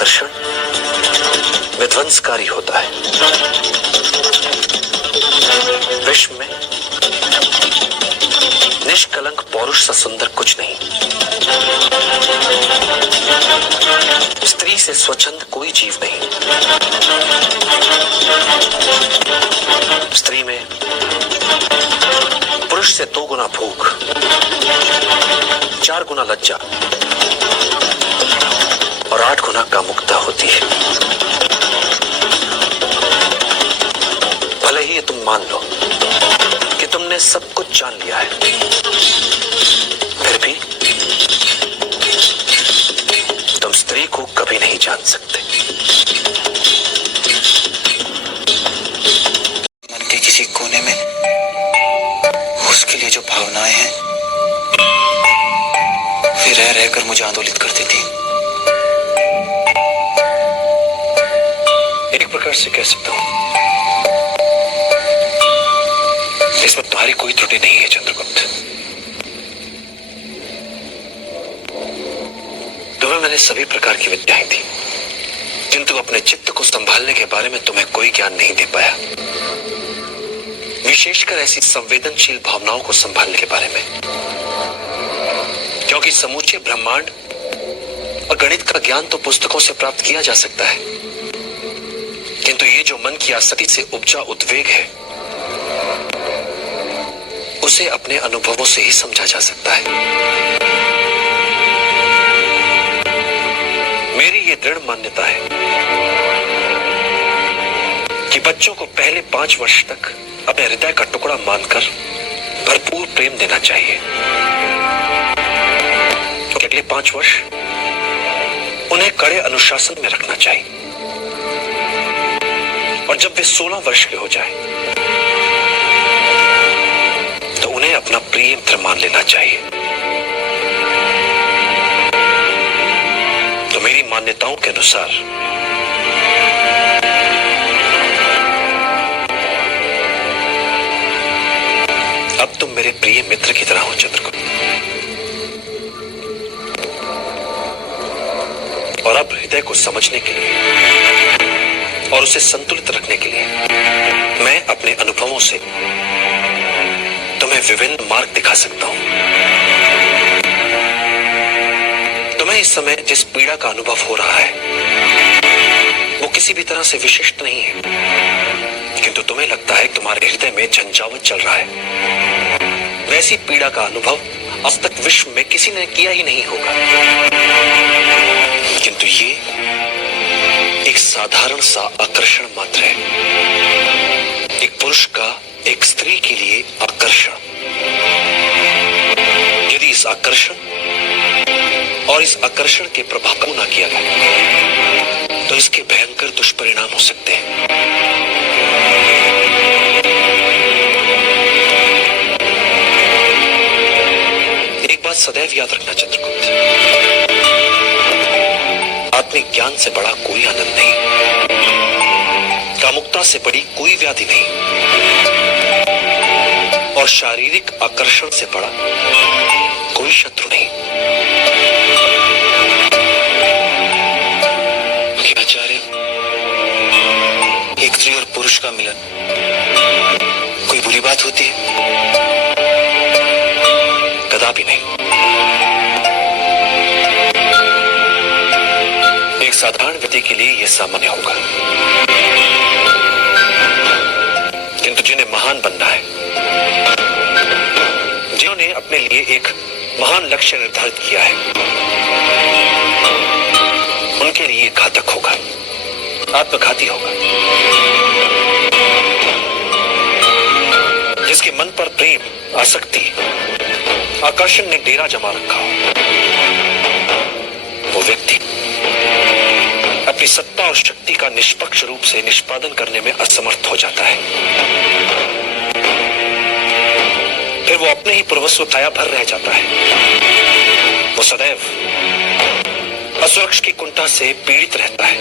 आकर्षण विध्वंसकारी होता है। विश्व में निष्कलंक पौरुष सा सुंदर कुछ नहीं। स्त्री से स्वच्छंद कोई जीव नहीं। स्त्री में पुरुष से 2 गुना भूख, 4 गुना लज्जा और 8 गुना कामुकता होती है। भले ही तुम मान लो कि तुमने सब कुछ जान लिया है, फिर भी तुम स्त्री को कभी नहीं जान सकते। मन के किसी कोने में उसके लिए जो भावनाएं हैं वे रह रहकर मुझे आंदोलित करती थी। एक प्रकार से कह सकता हूं इसमें तुम्हारी कोई त्रुटि नहीं है चंद्रगुप्त। तुम्हें मैंने सभी प्रकार की विद्याएं दी, किंतु अपने चित्त को संभालने के बारे में तुम्हें कोई ज्ञान नहीं दे पाया, विशेषकर ऐसी संवेदनशील भावनाओं को संभालने के बारे में। क्योंकि समूचे ब्रह्मांड और गणित का ज्ञान तो पुस्तकों से प्राप्त किया जा सकता है, किंतु ये जो मन की आसक्ति से उपजा उद्वेग है उसे अपने अनुभवों से ही समझा जा सकता है। मेरी ये दृढ़ मान्यता है कि बच्चों को पहले 5 वर्ष तक अपने हृदय का टुकड़ा मानकर भरपूर प्रेम देना चाहिए। तो अगले 5 वर्ष उन्हें कड़े अनुशासन में रखना चाहिए, और जब वे 16 वर्ष के हो जाए तो उन्हें अपना प्रिय मित्र मान लेना चाहिए। तो मेरी मान्यताओं के अनुसार अब तुम मेरे प्रिय मित्र की तरह हो चंद्रगुप्त, और अब हृदय को समझने के लिए और उसे संतुलित रखने के लिए मैं अपने अनुभवों से तुम्हें विभिन्न मार्ग दिखा सकता हूं। तुम्हें इस समय जिस पीड़ा का अनुभव हो रहा है वो किसी भी तरह से विशिष्ट नहीं है, किंतु तुम्हें लगता है तुम्हारे हृदय में झंझावात चल रहा है। वैसी पीड़ा का अनुभव अब तक विश्व में किसी ने किया ही नहीं होगा, किंतु ये एक साधारण सा आकर्षण मात्र है। एक पुरुष का एक स्त्री के लिए आकर्षण। यदि इस आकर्षण और इस आकर्षण के प्रभाव को ना किया गया तो इसके भयंकर दुष्परिणाम हो सकते हैं। एक बात सदैव याद रखना चंद्रगुप्त, आत्मिक ज्ञान से बड़ा कोई आनंद नहीं, कामुकता से बड़ी कोई व्याधि नहीं, और शारीरिक आकर्षण से बड़ा कोई शत्रु नहीं। आचार्य, एक स्त्री और पुरुष का मिलन कोई बुरी बात होती है? कदापि नहीं। एक साधारण व्यक्ति के लिए यह सामान्य होगा, किंतु जिन्हें महान बनना है, जिन्होंने अपने लिए एक महान लक्ष्य निर्धारित किया है, उनके लिए घातक होगा, आत्मघाती होगा। जिसके मन पर प्रेम, आसक्ति, आकर्षण ने डेरा जमा रखा हो, वो व्यक्ति अपनी सत्ता और शक्ति का निष्पक्ष रूप से निष्पादन करने में असमर्थ हो जाता है। फिर वो अपने ही पूर्वस्व छाया भर रह जाता है। वो सदैव असुरक्षा की कुंठा से पीड़ित रहता है।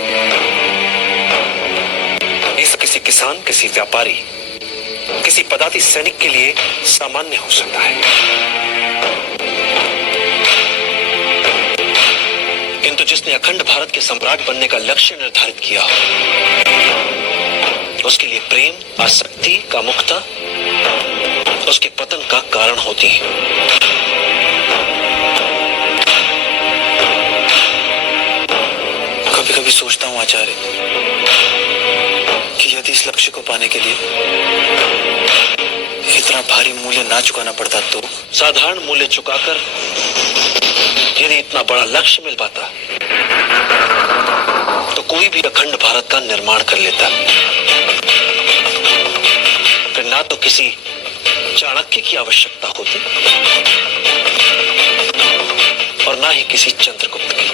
इस किसी किसान, किसी व्यापारी, किसी पदाति सैनिक के लिए सामान्य हो सकता है, किंतु जिसने अखंड भारत के सम्राट बनने का लक्ष्य निर्धारित किया हो, उसके लिए प्रेम आसक्ति कामुकता उसके पतन का कारण होती है। कभी कभी सोचता हूं आचार्य कि यदि इस लक्ष्य को पाने के लिए इतना भारी मूल्य ना चुकाना पड़ता तो। साधारण मूल्य चुकाकर यदि इतना बड़ा लक्ष्य मिल पाता तो कोई भी अखंड भारत का निर्माण कर लेता। फिर ना तो किसी चाणक्य की आवश्यकता होती और ना ही किसी चंद्रगुप्त की।